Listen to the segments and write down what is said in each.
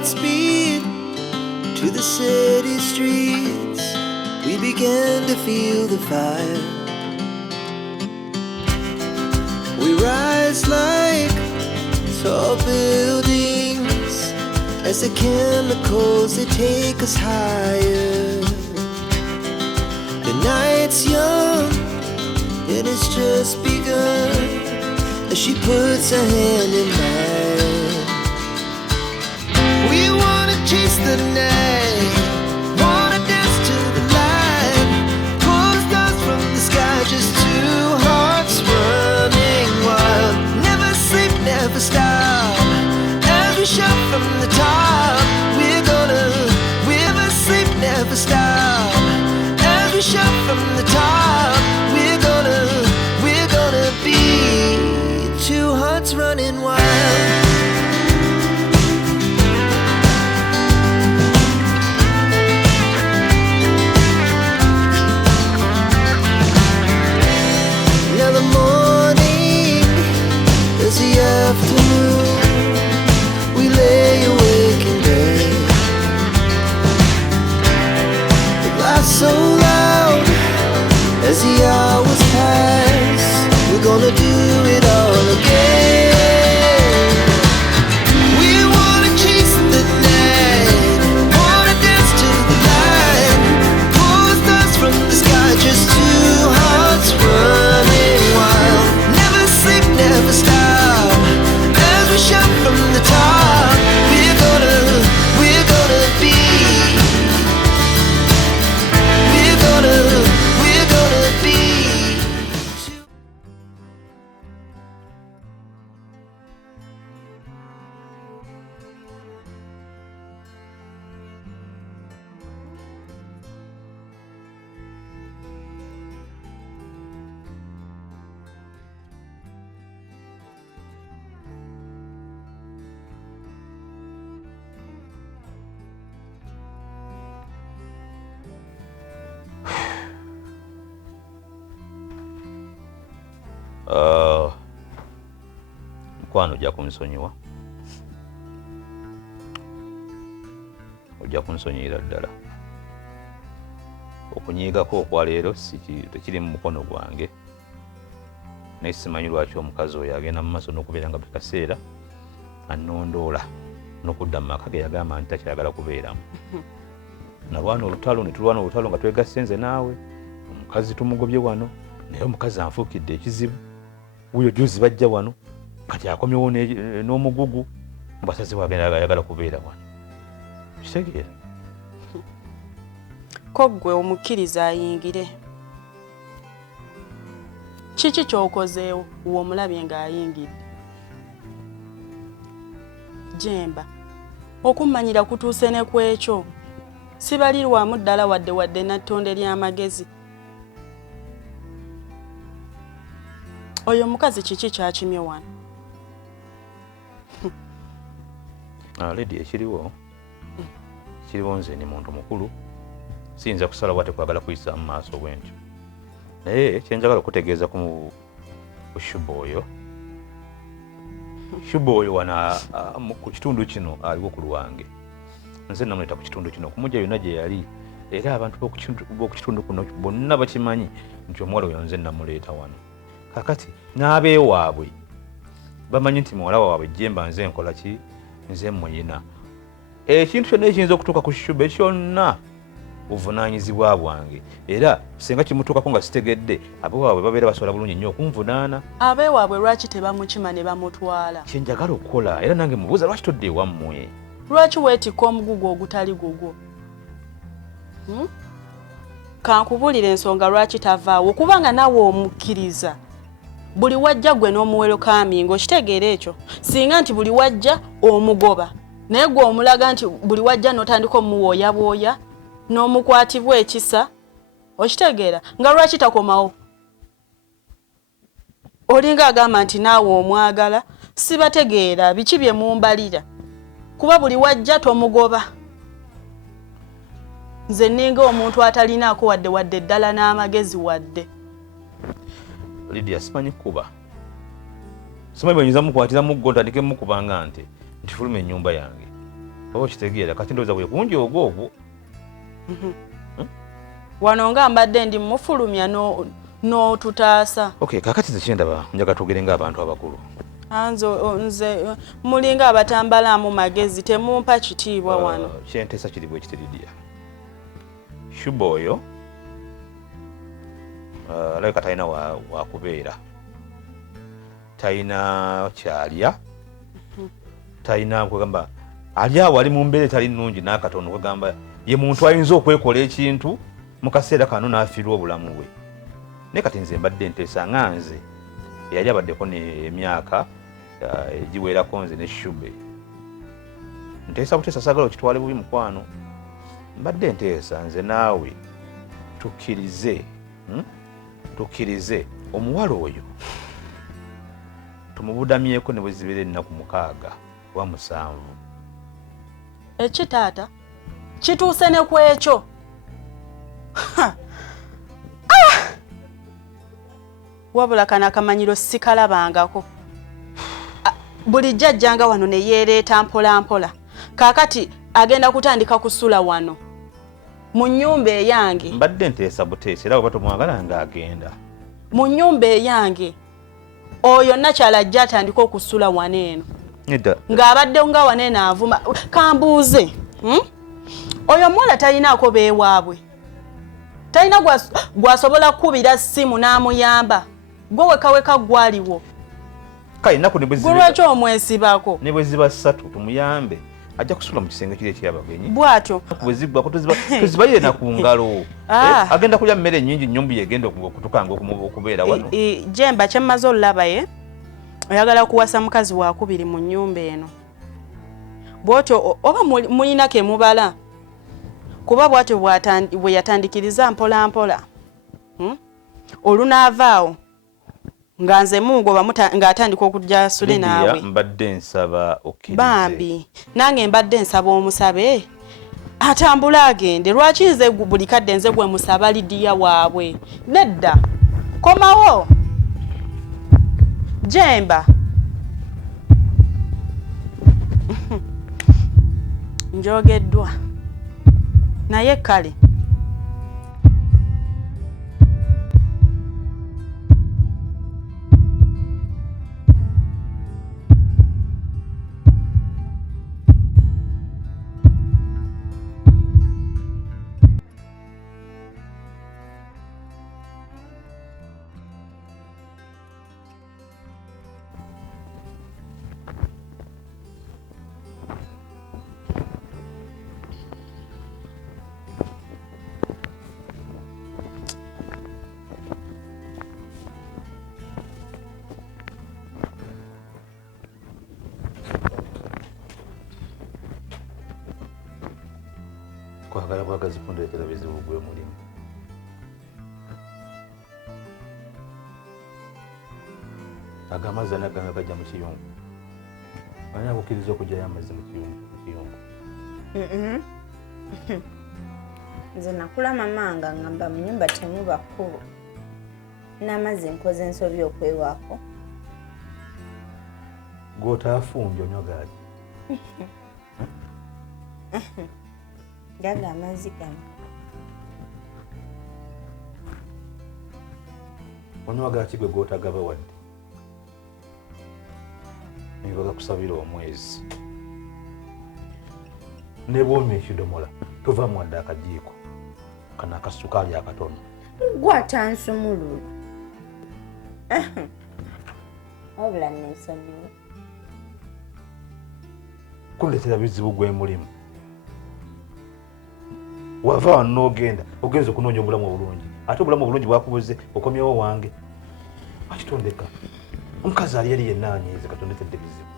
Godspeed to the city streets. We began to feel the fire. We rise like tall buildings as the chemicals they take us higher. The night's young and it's just begun as she puts her hand in mine. We wanna chase the night, wanna dance to the light, pull the stars from the sky, just two hearts running wild. Never sleep, never stop, as we shout from the top. Never sleep, never stop, as we shout from the top. We're gonna be two hearts running wild. Now the morning is the afternoon. We lay awake in bed. The laughs so loud as the hours pass. We're gonna do it all again. We wanna chase the night, wanna dance to the light, pull the stars from the sky, just two hearts running wild. Never sleep, never stop, as we shout from the top. We're gonna be, we're gonna be. Mukwano ojja kunsonyiwa, ojja kunsonyiyira ddala. Okunyiigako okwa leero tekiri mu mukono gwange, naye simanyi lwaki omukazi oyo agenda mu maaso n'okubeera nga buli kaseera annondoola n'okudda mu maka ge yagamba nti takyayagala kubeeramu. Nalwana olutalo ne tulwana olutalo nga twegasse nze naawe, omukazi tumugobye wano, naye omukazi anfuukidde ekizibu. Wuyo juzi bajja wano kati akomyewo n'omugugu mubasaze wagenda ayagala kubeera wano. Kitegeera ko ggwe omukkiriza ayingire. Kiki ky'okozeewo w'omulabye ng'ayingidde? Jemba okummanyira kutuuse ne ku ekyo, sibalirwamu ddala wadde nattonde ly'amagezi. Oyo omukazi kiki kyakimye wano? Lady, ekiriwo nze ni muntu mukulu, siyinza kusala wate kwagala kuyisa mu maaso bwentyo. Naye kyenjagala okutegeeza ku Shuba oyo, Shuba oyo wana ku kitundu kino aliwo ku lwange. Nze namuleta ku kitundu kino okumujja yonna gye yali, era abantu b'oku kitundu kuno bonna bakimanyi nti omuwala oyo nze namuleeta wano. Kakati n'abeewaabwe bamanyi nti muwala waabwe Jemba nze nkola ki? Nze muyina. Ekintu kyonna ekiyinza okutuuka ku Shuba kyonna buvunaanyizibwa bwange, era singa kimutuukako nga sitegedde, abeewaabwe babeera basobola bulungi nnyo okunvunaana. Abeewaabwe lwaki tebamukima ne bamutwala? Kye njagala okukola, era nange mubuuza lwaki todda ewammwe? Lwaki weetikka omugugu ogutali gugwo? Kankubuulira ensonga lwaki tavaawo, kubanga naawe omukkiriza. Buli wajja gwe n'omuwero kaamingo, kitegeera ekyo? Singa nti buli wajja omugoba, naye gwe omulaga nti buli wajja n'otandika omuwooyabooya n'omukwatibwa ekisa, okitegeera? Nga lwaki takomawo? Olinga agamba nti naawe omwagala, sibategeera biki bye mumbalira. Kuba buli wajja tomugoba. Nze ninga omuntu atalinaako wadde ddala n'amagezi wadde. Lydia, simanyi kuba. Simanyi bwenyinza mukwatira muggo ntandike mukubanga nti fuluma ennyumba yange. oba okitegeera kati ndowooza bwe bungi ogwo wano nga mbadde ndi mufulumya n'otutaasa. Okay, kakati nze kyendaba njaga tugere ng'abantu abakulu. Nze mulinga abatambalamu magezi temumpa kitiibwa wano. Kyenteesa kiri bwe kitiriddya. Shuba oyo alabika talina wakubeera, talina kyalya, talina kwegamba ali awo ali mu mbeera etali nnungi n'akatono kwegamba ye muntu ayinza okwekola ekintu mu kaseera kano n'afiirwa obulamu bwe. Naye kati nze mbadde nteesa nga nze eyali abaddeko emyaka egiwerako nze ne Shube. Nteesa buteesa saagala okitwale bubi mukwano. Mbadde nteesa nze naawe tukkirize omuwala oyo tumubudamyeko ne bwe zibeera ennaku 6 oba 7. Eki taata kituuse ne ku ekyo. Wabula kana akamanyiro sikalabangako. Bulijjo ajjanga wano ne yeereeta mpola mpola. Kaakati agenda kutandika kusula wano mu nnyumba eyange. Mbadde nteesa buteesa era oba tomwagala ng'agenda mu nnyumba eyange. Oyo nakyala ajja atandika okusula wano eno ng'abadde nga wano eno avuma. Kambuuze, oyo muwala talinaako beewaabwe, talina gwasobola kukubira ssimu n'amuyamba, gwe wekaweka gwaliwo. Kale ennaku gwe lwaki omwesibako? ne bwe ziba 3 tumuyambe ajja kusula mu kisenge kiri ekyabagenyi bw'atyo bwe ziggwako tuzibayire na ku ngalo. Agenda kulya mmere nnyingi nnyumba yegenda okutukanga okubeera wano. Jemba kyemmaze olulaba ye oyagala kuwasa mukazi wa 2 mu nnyumba eno. Bw'otyo oba mulinako emubala kuba bw'atyo bwe yatandikiriza mpola mpola. Olunaavaawo nga nze mugoba ng'atandika okujja asule naawe. Mbadde nsaba okkirize bambi nange mbadde nsaba omusabe atambula agende. Lwaki nze buli kadde nze gwe musaba Lidiya waabwe? Nedda, komawo Jemba. Njogeddwa naye kale kwagala bwagazi kundeetera bizibu gwe mulimu. Agamazi anaganga gajja mu kiyungu. Ani akukkiriza okugyayo amazzi mu kiyungu? Nze nakula mama nga ngamba mu nnyumba temuba kkubo n'amazzi nkoze ensobi okwewaako. Gw'otaafumbye onywa gaaki? Gaga amazzi gano. Onywa gaaki gwe gw'otagaba wadde? Ne bagakusabira omwezi ne bwomya ekidomola tovaamu wadde akajiiko kana akasukaali akatono. Gwatansumulula wabula neesonyiwa. Kundeetera bizibu gwe mulimu. Wava wano n'ogenda ogenza okunoonya obulamu obulungi ate obulamu obulungi bwakubuze okomyewo wange. Akitondeka omukazi ali yali yenna anyiize katondetedde bizibu.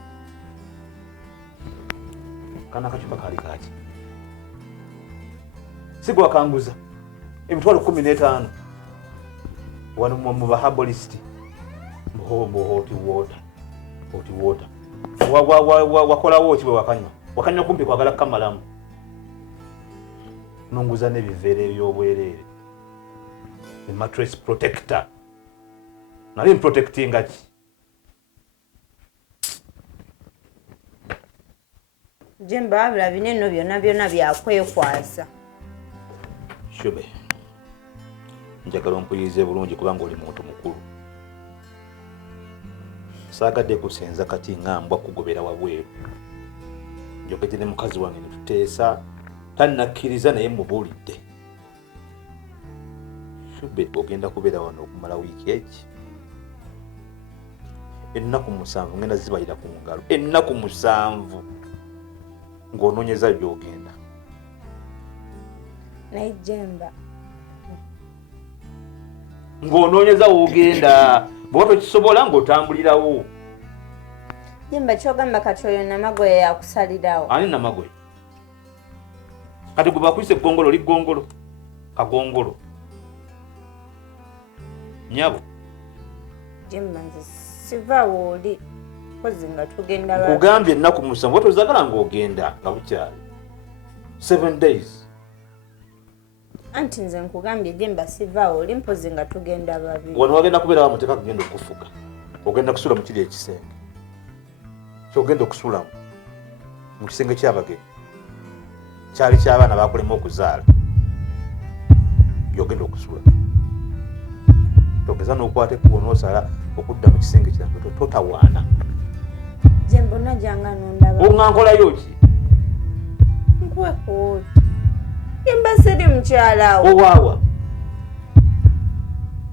Kana akacupa kaali kaaki? Si gwakanguza emitwalo 15 wano mu bahabolisiti hoti water wakolawo ki bwe wakanywa kumpi kwagala kukamalamu. Nonguza n'ebiveera eby'obwereere mattress protector nali mprotectinga ki? Jemba abula bineno byonna byakwekwasa. Shube. Njagala ompulirize bulungi kubanga oli muntu mukulu. Saagadde kusenza kati ngambwa kugobera wabweru. Njogedde ne mukazi wange ne tuteesa tannakkiriza naye mubuulidde. Shube ogenda kubeera wano okumala wiiki eki. Ennaku 7 ngenda zibayira ku ngalo. Ennaku 7 ng'onoonyeza gy'ogenda. Naye Jemba. Ng'onoonyeza w'ogenda. Bw'oto kisobola ng'otambulirawo. Jemba kyogamba kati oyo Namagoye yakusalirawo. Ani Namagoye? Kati gwe bakwise ggongolo li ggongolo. Kagongolo. Nyabo. Jemba nze siva wooli. Kozi nga tugenda lwa. Nkugambye ennaku 7 bw'oto ozagala ng'ogenda nga bukyali. 7 days. Anti nze nkugambye Jemba siva wooli mpozi nga tugenda babiri. Wano wagenda kubeera wamuteeka kugenda okufuga. Ogenda kusula mu kiri ekisenge. Kyogenda okusulamu mu kisenge ky'abagenyi. Kyali ky'abaana baakulema okuzaala. Byogenda okusula. Togeza n'okwata ekkubo n'osala okudda mu kisenge kirange totawaana. Jemba onajjanga n'ondaba. Oŋŋankolayo ki? Nkuwe kuwoli. Jemba siri mukyalawo. Owaawa.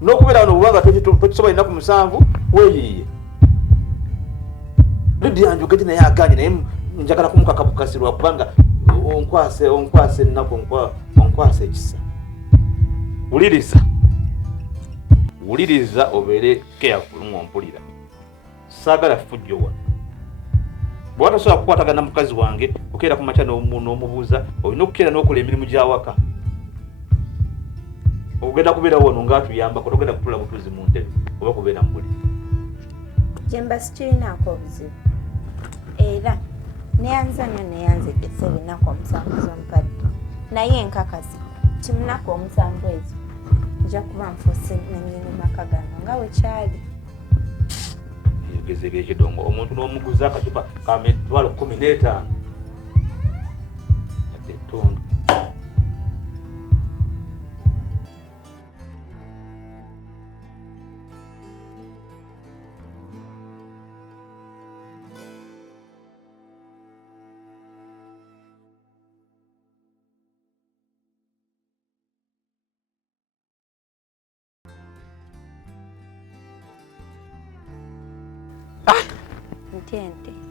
N'okubeera wano obubanga tokisobola ennaku 7 weeyiiye. Lydia njogedde naye agaanye naye njagala kumukakabukasirwa kubanga onkwase ennaku onkwase ekisa. Wuliriza obeere careful ng'ompulira. Saagala fujjo wano. Bw'ata sobola kukwatagana mukazi wange okeera ku makya n'omubuuza olina okukeera n'okola emirimu gy'awaka. Ogenda kubeera wano ng'atuyambako togenda kutula butuuzi mu ntebe oba kubeera mu buliri. Jemba sikirinaako obuzibu. Era neyanzegese ebinaku 7 z'omukadde. Naye nkakasa ti munaku 7 ezo nja kuba nfuuse nannyini maka gano nga bwe kyali. Yogeze eby'ekidongo omuntu n'omuguza akacupa ka mitwalo 15. Ate ttondo.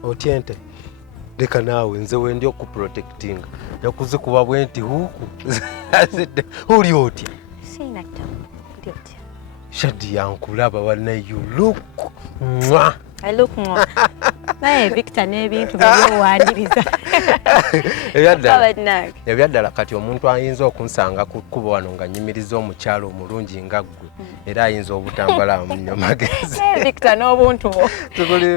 Otyente leka naawe nze wendi okuprotectinga yakuzikuba bwenti huku oli otya sina tabu ndi otya Shadi yankulaba wana you look mwah. I look mwah. Naye Victor n'ebintu byowaniriza ebyaddala kati omuntu ayinza okunsanga ku kkubo wano nga nyimiriza omukyalo omulungi nga ggwe era ayinza obutambala nnyo magezi. Victor n'obuntu bo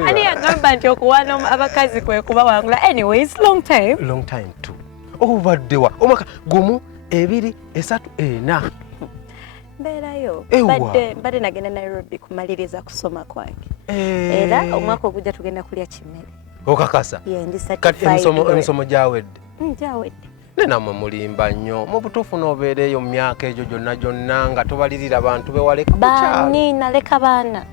ani yagamba nti okuwaana abakazi kwe kubawangula. Anyways, long time too. Obaddewa omwaka gumu 2 3 4 mbeerayo mbadde nagenda Nairobi kumaliriza kusoma kwange era omwaka ogujja tugenda kulya kimmere. Okakasa kati emisomo gyawedde nenamwe mulimba nnyo mu butuufu n'obeereeyo mu myaka egyo gyonna nga tobalirira bantu bewaleka baani naleka baana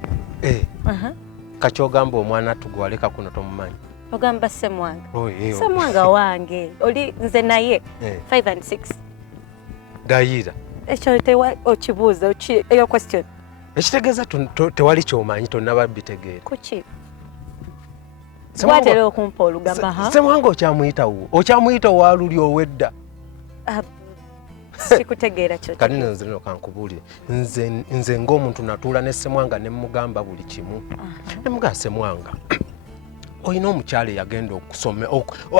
kakyogamba omwana tugwaleka kuno tomumanyi ogamba semwanga wange oli nze naye 5 and 6 dayira ekyo tewa okibuuza eyo question ekitegeeza tewali kyomanyi tonnaba bitegeera kuki watera okumpa olugamba semwanga okyamuyita waaluli owedda sikutegeera kyo kati nze no kankubuulire nze ng'omuntu natuula ne semwanga ne mugamba buli kimu ne mugamba semwanga oyina omukyala yagenda okusoma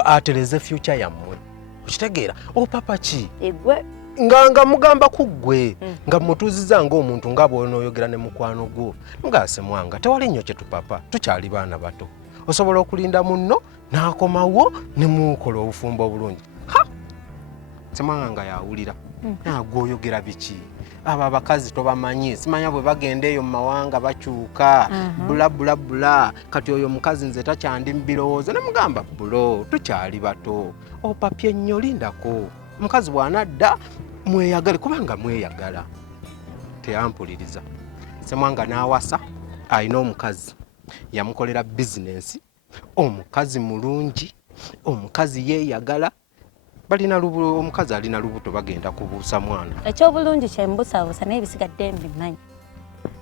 atereze future yammwe okitegeera opapa ki egwe nga mugamba kuggwe nga mutuuziza ng'omuntu nga bw'onooyogera ne mukwano gwo mugamba semwanga tewali nnyo kye tupapa tukyali baana bato osobola okulinda munno n'akomawo ne mukola obufumbo obulungi semwanga nga yawulira nagwe oyogera biki aba abakazi tobamanyi simanya bwe bagenda eyo mu mawanga bakyuka bula kati oyo mukazi nze takyandi mu birowoozo ne mugamba bulo tukyali bato opapye nnyo lindako mukazi bw'anadda mweyagale kubanga mweyagala teyampuliriza Ssemwanga n'awasa alina omukazi yamukolera bizinensi omukazi mulungi omukazi yeeyagala balina omukazi alina lubuto bagenda kubuusa mwana ekyobulungi kyembusaabuusa naye bisigadde mbimanyi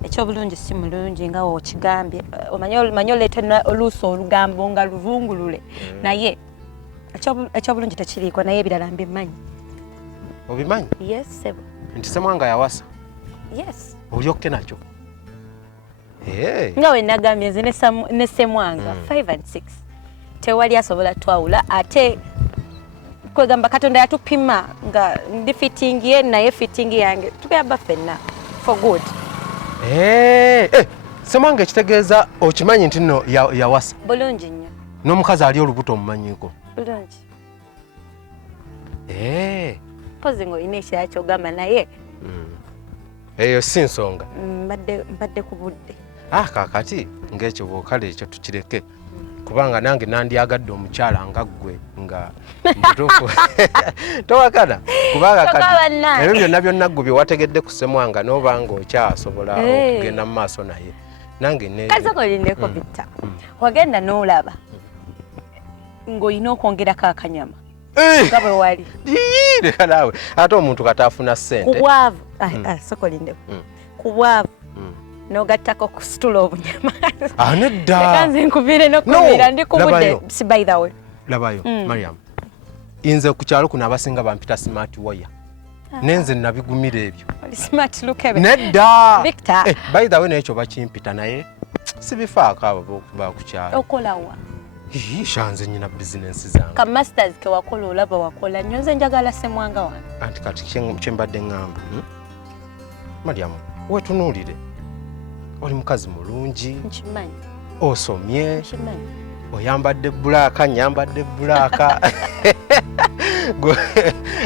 ekyobulungi si mulungi nga okigambye omanyi oleeta oluusi olugambo nga luvungulule naye ekyobulungi tekiriiko naye ebirala mbimanyi obimanyi yes sebo nti Ssemwanga yawasa yes olyokke nakyo nga we nagambye nze ne Ssemwanga 5 and 6 tewali asobola twawula ate kwegamba Katonda yatupima nga ndi fitting ye naye fitting yange tugamba ffenna for good Ssemwanga ekitegeeza okimanyi nti nno yawasa bulungi nnyo n'omukazi ali olubuto omumanyiiko bulungi pozi ng'olina ekirala kyogamba naye eyo si nsonga mbadde ku budde kakati ng'ekyo bwokale ekyo tukireke kubanga nange nandyagadde omukyala nga ggwe nga mutuufu towakana kubanga kati ebyo byonna ggwe bye wategedde ku Ssemwanga n'oba ng'okyasobola okugenda mu maaso naye nange kazokolindeko bitta wagenda n'olaba ng'olina okwongerako akanyama nga bwe wali leka naawe ate omuntu kati afuna ssente ku bwavu sokolindeko ku bwavu n'ogattako ku situla obunyama nedda kanze nkubire n'okubira ndi ku budde si by the way labayo Mariam inze ku kyalo kuno abasinga bampita smart wire nenze nabigumira ebyo smart look ebe nedda Victor by the way n'ekyo bakimpita naye sibifaako abo bakukyalo okolawa shanze nyina bizinensi zange ka masters ke wakola olaba wakola nnyo nze njagala Ssemwanga wange anti kati kyembadde ŋŋamba Mariam wetunuulire oli mukazi mulungi nkimanyi osomye nkimanyi oyambadde bulaaka nyambadde bulaaka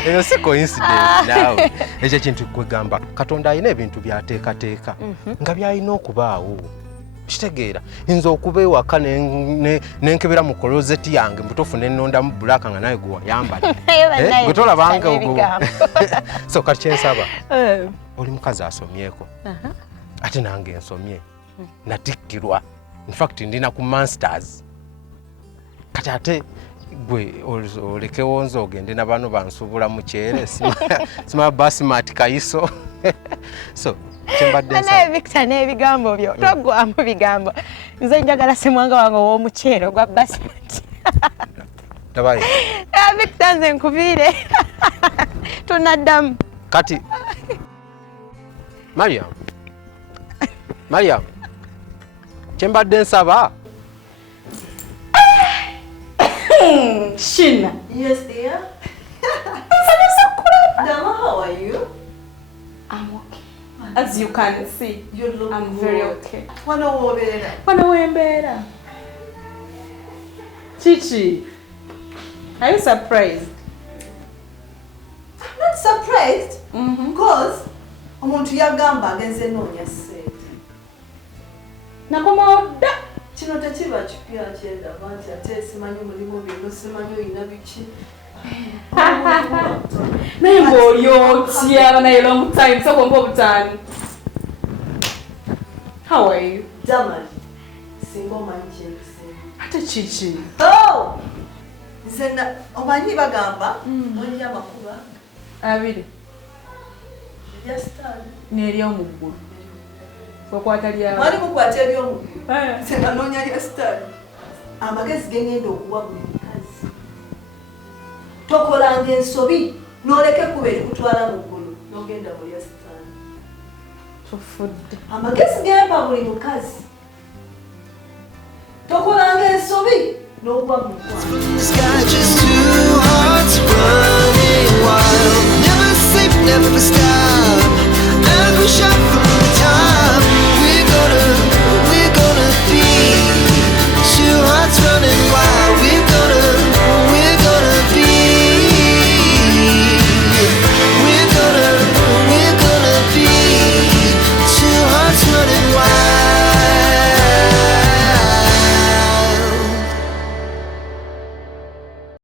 eyo si coincidence naawe ekyo kintu kwegamba Katonda alina ebintu byateekateeka nga byalina okubaawo kitegeera nze okuba ewaka nenkebera mu kolozeti yange mutuufu nenondamu bulaaka nga nawe gwe wayambadde gwe tolabanga so kati kyensaba oli mukazi asomyeko ate nange nsomye natikkirwa infact ndina ku masters kati ate gwe olekewo nze ogende na bano bansubula mu kyere sima basimati kayiso so kyembadde naye Victor n'ebigambo byo togwamu bigambo nze njagala Ssemwanga wange ow'omukyere ogwa basimati tabaye Victor nze nkubiire tunaddamu kati Mariam kyembadde nsaba Shina. Yes, dear. Dama, how are you? I'm okay. As you can see, You look I'm good. very okay. Wana Wembera. Chichi, are you surprised? I'm not surprised because omuntu yagamba agenze noonya ssente. Nakoma odda. Kino tekiba kipya kyendaba nti ate simanyi mulimu bino simanyi oyina biki. Naye ng'oli otya naye long time so kwomba obutaani. How are you? Damali, singa omanyi kyebisenge. Ate Chichi. Oh! Nze omanyi bagamba nolya amakuba Abiri. erya sitaani. N'eri omuggulu. Wekwata lyawo. Mwali mukwata eby'omubiri. Nze nga noonya lya sitaani. Amagezi gengenda okuwa buli mukazi. Tokolanga ensobi n'oleke kuba erikutwala mu ggulu n'ogenda mu lya sitaani. Tufudde. Amagezi gempa buli mukazi. Tokolanga ensobi n'ogwa mu ggulu. Sky just